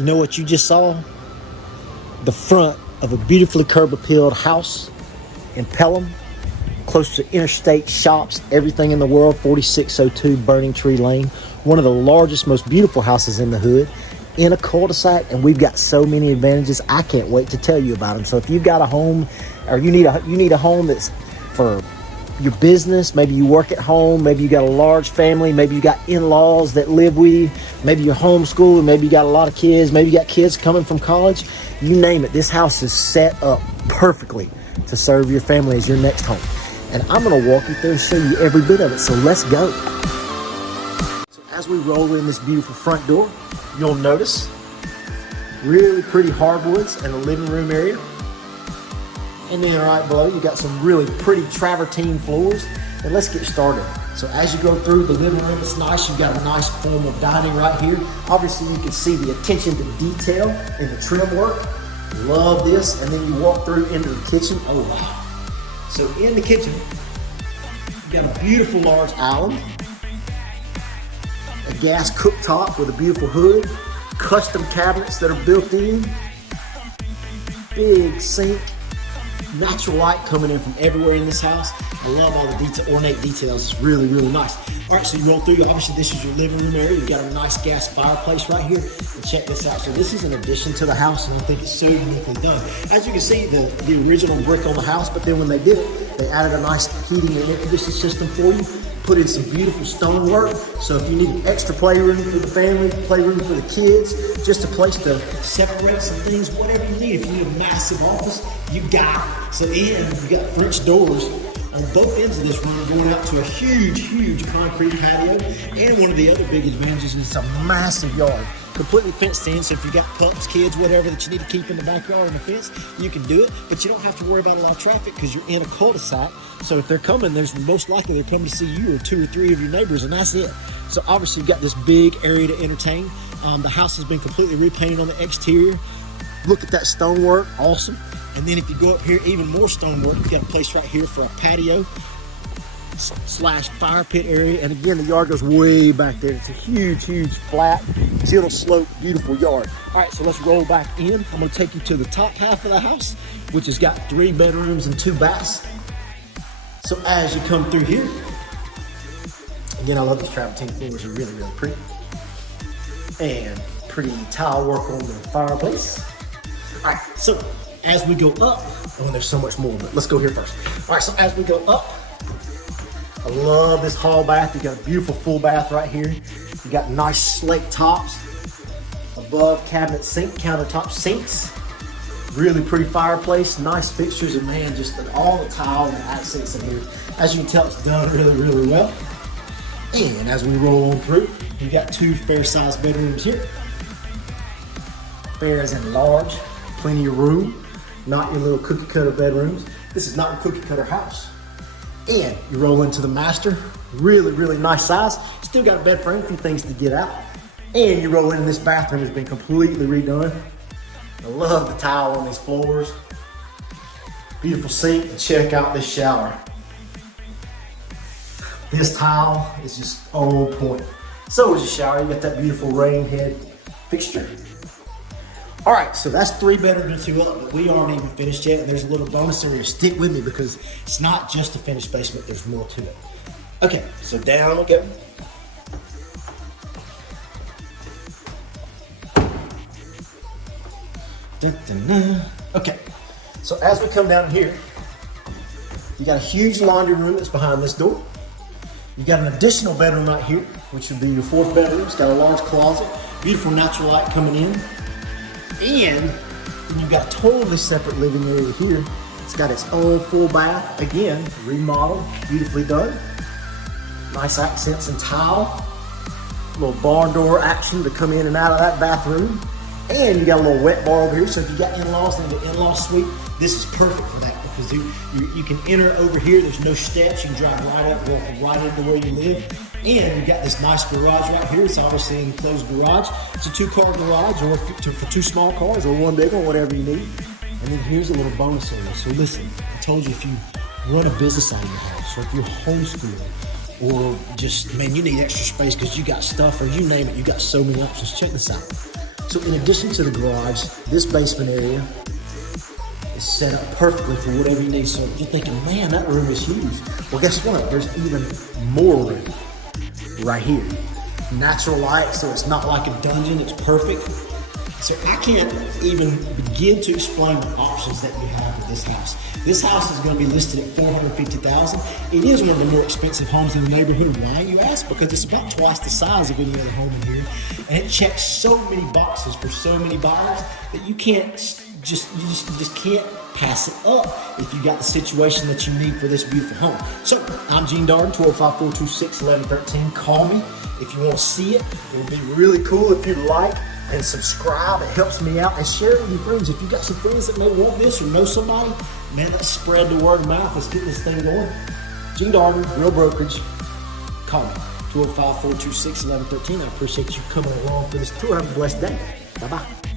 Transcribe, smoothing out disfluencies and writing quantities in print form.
You know what you just saw? The front of a beautifully curb appealed house in Pelham, close to interstate shops, everything in the world, 4602 Burning Tree Lane. One of the largest, most beautiful houses in the hood, in a cul-de-sac, and we've got so many advantages. I can't wait to tell you about them. So if you've got a home, or you need a home that's for your business, maybe you work at home, maybe you got a large family, maybe you got in-laws that live with you, maybe you're homeschooled, maybe you got a lot of kids, maybe you got kids coming from college, you name it. This house is set up perfectly to serve your family as your next home. And I'm gonna walk you through and show you every bit of it, so let's go. So as we roll in this beautiful front door, you'll notice really pretty hardwoods in the living room area. And then right below, you got some really pretty travertine floors. And let's get started. So as you go through the living room, it's nice. You've got a nice form of dining right here. Obviously, you can see the attention to detail in the trim work. Love this. And then you walk through into the kitchen. Oh, wow. So in the kitchen, you got a beautiful large island, a gas cooktop with a beautiful hood, custom cabinets that are built in, big sink, natural light coming in from everywhere in this house. I love all the ornate details. It's really, really nice. All right, so you roll through. Obviously, this is your living room area. You've got a nice gas fireplace right here. And check this out. So this is an addition to the house, and I think it's so uniquely done. As you can see, the original brick on the house, but then when they did it, they added a nice heating and air conditioning system for you. Put in some beautiful stonework. So if you need an extra playroom for the family, playroom for the kids, just a place to separate some things, whatever you need. If you need a massive office, you got it. So you got French doors on both ends of this room going out to a huge, huge concrete patio. And one of the other big advantages is it's a massive yard, completely fenced in. So if you got pups, kids, whatever that you need to keep in the backyard and the fence, you can do it. But you don't have to worry about a lot of traffic because you're in a cul-de-sac. So if they're coming, there's most likely they're coming to see you or 2 or 3 of your neighbors, and that's it. So obviously you've got this big area to entertain. The house has been completely repainted on the exterior. Look at that stonework, awesome. And then if you go up here, even more stonework. You got a place right here for a patio / fire pit area. And again, the yard goes way back there. It's a huge, huge flat, gentle slope, beautiful yard. All right, so let's roll back in. I'm gonna take you to the top half of the house, which has got 3 bedrooms and 2 baths. So as you come through here, again, I love these travertine floors. They're really, really pretty. And pretty tile work on the fireplace. All right, so as we go up, oh, there's so much more, but let's go here first. All right, so as we go up, I love this hall bath. You got a beautiful full bath right here. You got nice slate tops, above cabinet sink, countertop sinks. Really pretty fireplace, nice fixtures, and man, just all the tile and the accents in here. As you can tell, it's done really, really well. And as we roll on through, you got 2 fair-sized bedrooms here. Fair as in large, plenty of room. Not your little cookie cutter bedrooms. This is not a cookie cutter house. And you roll into the master, really, really nice size. Still got a bed frame, a few things to get out. And you roll in, this bathroom has been completely redone. I love the tile on these floors. Beautiful sink, and check out this shower. This tile is just on point. So is the shower. You got that beautiful rain head fixture. All right, so that's 3 bedrooms and 2 up, but we aren't even finished yet. And there's a little bonus area. Stick with me because it's not just a finished basement. There's more to it. Okay, so down we go. Okay, so as we come down here, you got a huge laundry room that's behind this door. You got an additional bedroom right here, which would be your 4th bedroom. It's got a large closet, beautiful natural light coming in. And you've got a totally separate living area here. It's got its own full bath, again, remodeled, beautifully done. Nice accents and tile. Little barn door action to come in and out of that bathroom. And you got a little wet bar over here, so if you got in-laws and the in-law suite, this is perfect for that because you can enter over here. There's no steps. You can drive right up, walk right into where you live. And you got this nice garage right here. It's obviously an enclosed garage. It's a 2-car garage, or for 2 small cars, or 1 big one, whatever you need. And then here's a little bonus area. So listen, I told you if you run a business out of your house, or if you're homeschooling, or just, man, you need extra space because you got stuff, or you name it, you got so many options. Check this out. So in addition to the garage, this basement area is set up perfectly for whatever you need. So if you're thinking, man, that room is huge. Well, guess what? There's even more room right here. Natural light, so it's not like a dungeon, it's perfect. So I can't even begin to explain the options that you have with this house. This house is going to be listed at $450,000. It is one of the more expensive homes in the neighborhood. Why, you ask? Because it's about twice the size of any other home in here, and it checks so many boxes for so many buyers that you just can't pass it up if you got the situation that you need for this beautiful home. So I'm Gene Darden, 205-426-1113. Call me if you want to see it. It would be really cool if you'd like and subscribe. It helps me out, and share it with your friends. If you got some friends that may want this or know somebody, man, let's spread the word of mouth. Let's get this thing going. Gene Darden, Real Brokerage. Call me, 205-426-1113. I appreciate you coming along for this tour. Have a blessed day. Bye-bye.